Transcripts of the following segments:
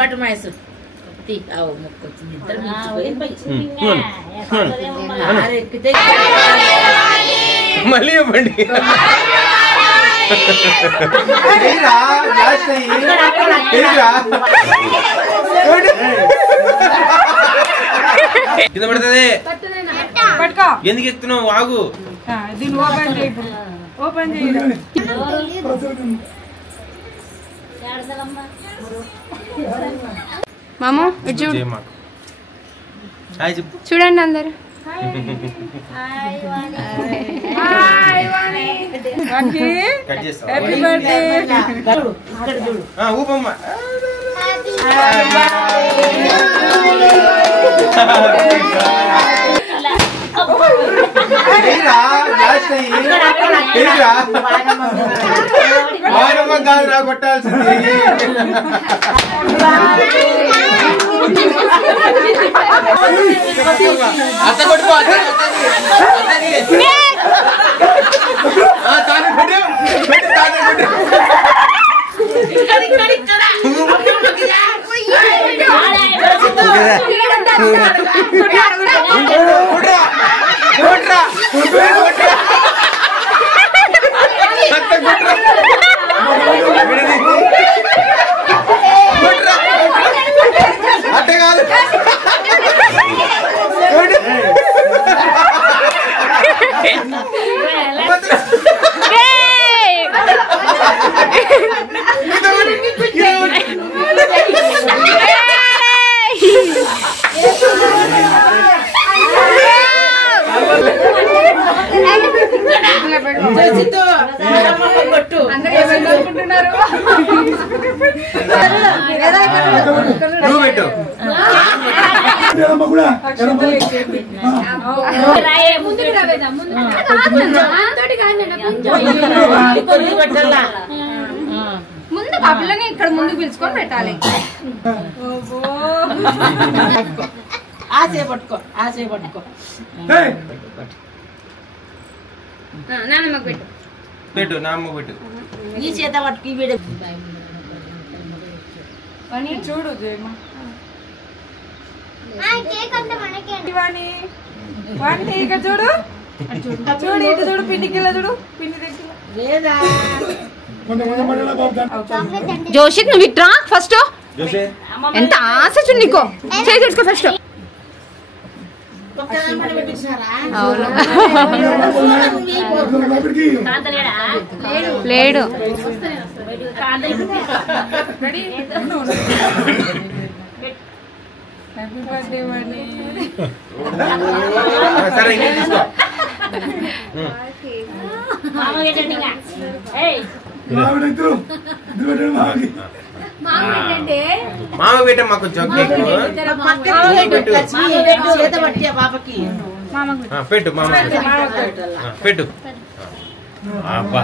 పట్టు మైసూర్ మొక్కొచ్చింది ఇద్దరు మళ్ళీ ఇవ్వండి. కింద పడుతుంది. ఎందుకు ఎక్కుతున్నావు? ఆగు. ఓపెన్ చేయండి. మామూ చూడండి అందరు. ఊపమ్మా. కొట్టాల్సింది అత్త కొట్టుకో. అట్టే కాదు. ముందు కబులని ఇక్కడ ముందుకు పిలుచుకొని పెట్టాలి. ఆశే పట్టుకో, ఆశే పట్టుకో. నాన్నమ్మకు పెట్టు. పెట్టు, నాన్నమ్మకు పెట్టు. నీ చేత పట్టుకు వీడు చూడు ఇక చూడు చూడు ఇటు చూడు. పిండికిల్ల చూడు. పిండి దగ్గర లేదా జోషిత్ నువ్వు ఇట్రా ఫస్ట్. ఎంత ఆశ చూడు నీకో. చేయి తెచ్చుకో ఫస్ట్. లేడు. హ్యాపీ బర్త్డే వాణి. సరే ఇంకే తీసుకో. మామ పెట్టమ్మా కొంచెం కేక్. చేత పట్టియా పాపకి. పెట్టు మామ పెట్టు. అబ్బా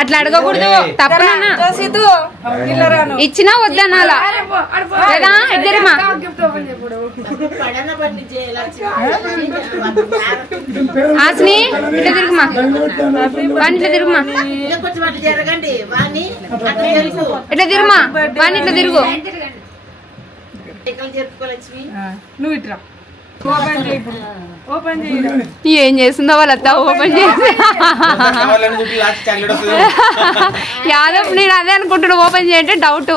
అట్లా అడగకూడదు. తప్పనా ఇచ్చినా వద్దనాలా లేదా? ఇద్దరమ్మా ఆస్ని ఇట్లా తిరుగుమా. వాణి ఇట్లా తిరుగుమా. ఇట్లా తిరుగుమా. వాణి ఇట్లా తిరుగు. నువ్వు ఇట్రా. ఓపెన్ చేయండి. ఏం చేస్తుందో వాళ్ళంతా ఓపెన్ చేసి. యాదవ్ నేను అదే అనుకుంటున్నా. ఓపెన్ చేయంటే డౌట్.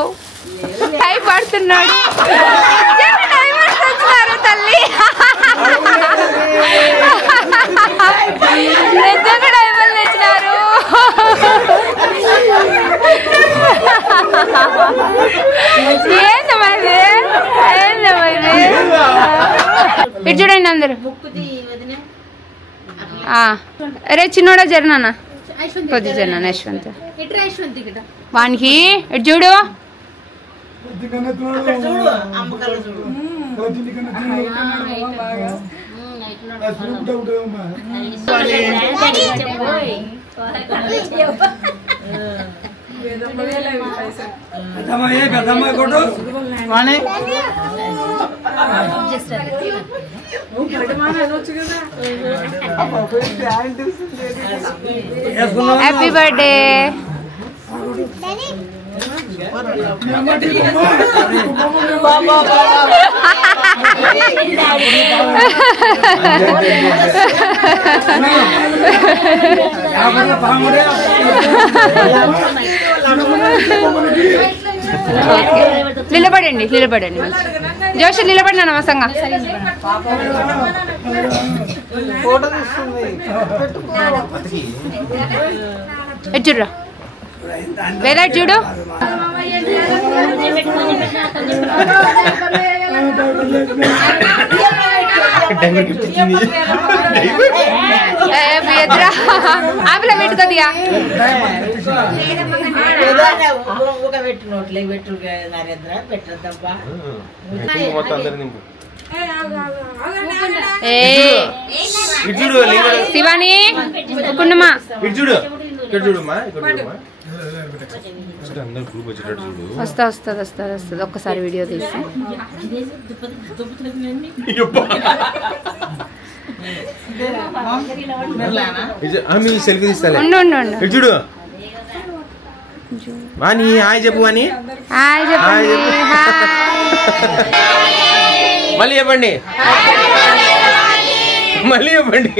టైం పడుతున్నాడు. తల్లి నిజంగా డైవర్లు తెచ్చినారు. ఏందమైంది ఏందమైంది. ఇటు చూడండి అందరు. అరే చిన్నోడా జరనా కొద్ది జరనా యశ్వంత్ వానికి ఇటు చూడు. Happy birthday. నిలబడండి నిలబడండి జోషి నిలబడినా నమసంగా చూడరా వేలా చూడు. ఆపిల పెట్టుకోదిగా శివాని కుండమా వస్తా వస్తుంది వస్తుంది వస్తుంది ఒక్కసారి వీడియో తీసి సెల్ఫీ తీస్తా చూడు. వాణి హాయ్ చెప్పు వాణి. హాయ్ చెప్పండి. మళ్ళీ చెప్పండి మళ్ళీ చెప్పండి.